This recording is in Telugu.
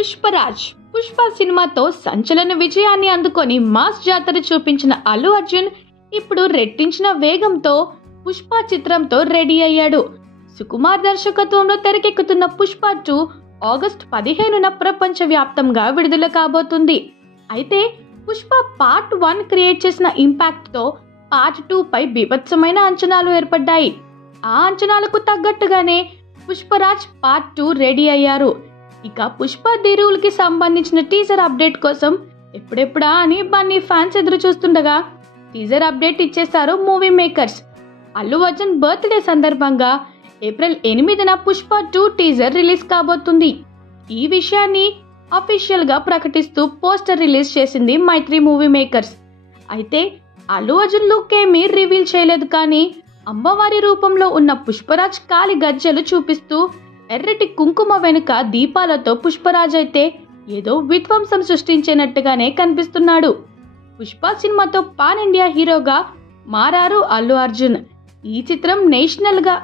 పుష్పరాజ్ పుష్ప సినిమాతో సంచలన విజయాన్ని అందుకొని మాస్ జాతర చూపించిన అల్లు అర్జున్ ఇప్పుడు రెట్టించిన వేగంతో పుష్ప చిత్రంతో రెడీ అయ్యాడు. సుకుమార్ దర్శకత్వంలో తెరకెక్కుతున్న పుష్ప 2 ఆగస్టు 15న ప్రపంచవ్యాప్తంగా విడుదల కాబోతుంది. అయితే పుష్ప పార్ట్ 1 క్రియేట్ చేసిన ఇంపాక్ట్ తో పార్ట్ 2 పై బీభత్సమైన అంచనాలు ఏర్పడ్డాయి. ఆ అంచనాలకు తగ్గట్టుగానే పుష్పరాజ్ పార్ట్ 2 రెడీ అయ్యారు. ఇక పుష్ప ది రూల్ కి సంబంధించిన టీజర్ అప్డేట్ కోసం ఎప్పుడెప్పుడా అని బన్నీ ఫ్యాన్స్ ఎదురు చూస్తుండగా టీజర్ అప్డేట్ ఇచ్చేశారు movie makers. Allu Arjun birthday సందర్భంగా ఏప్రిల్ 8న పుష్ప 2 టీజర్ రిలీజ్ కాబోతుంది. ఈ విషయాన్ని అఫీషియల్ గా ప్రకటిస్తూ పోస్టర్ రిలీజ్ చేసింది మైత్రి మూవీ మేకర్స్. అయితే అల్లు అర్జున్ లుక్ ఏమీ రివీల్ చేయలేదు, కానీ అమ్మవారి రూపంలో ఉన్న పుష్పరాజ్ కాలి గజ్జలు చూపిస్తూ ఎర్రటి కుంకుమ వెనుక దీపాలతో పుష్పరాజ్ అయితే ఏదో విధ్వంసం సృష్టించేనట్టుగానే కనిపిస్తున్నాడు. పుష్ప సినిమాతో పాన్ ఇండియా హీరోగా మారారు అల్లు అర్జున్. ఈ చిత్రం నేషనల్ గా